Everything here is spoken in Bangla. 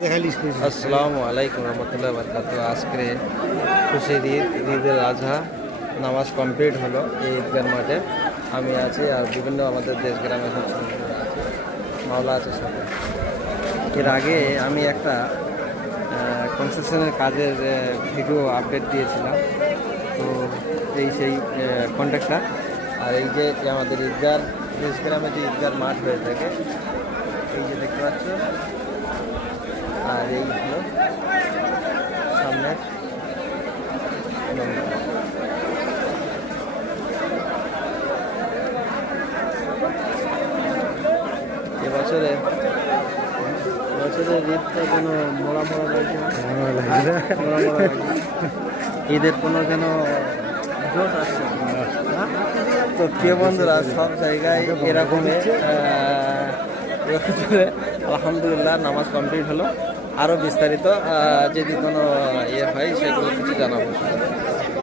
আসসালামু আলাইকুম রহমতুল্লাহ বরকাত। আজকে খুশির ঈদের আজহা নামাজ কমপ্লিট হলো এই ঈদগার মাঠে। আমি আছি আর বিভিন্ন আমাদের দেশ গ্রামের মাওলা আছে সাথে। এর আগে আমি একটা কনস্ট্রাকশনের কাজের ভিডিও আপডেট দিয়েছিলাম, তো এই সেই কন্ট্রাক্টর। আর এই যে আমাদের ঈদগার দেশ গ্রামে যে ঈদগার মাঠ হয়ে থাকে, এই যে দেখতে পাচ্ছ, আর এই হলো সামনের এবছরের ঈদটা কোনো মোড়া লাগছে না, ঈদের কোনো যেন জোশ আসছে না। তো প্রিয় বন্ধুরা, সব জায়গায় এরকমই আলহামদুলিল্লাহ নামাজ কমপ্লিট হলো। আরও বিস্তারিত যদি কোনো ইয়ে হয় সেগুলো কিছু জানাবো।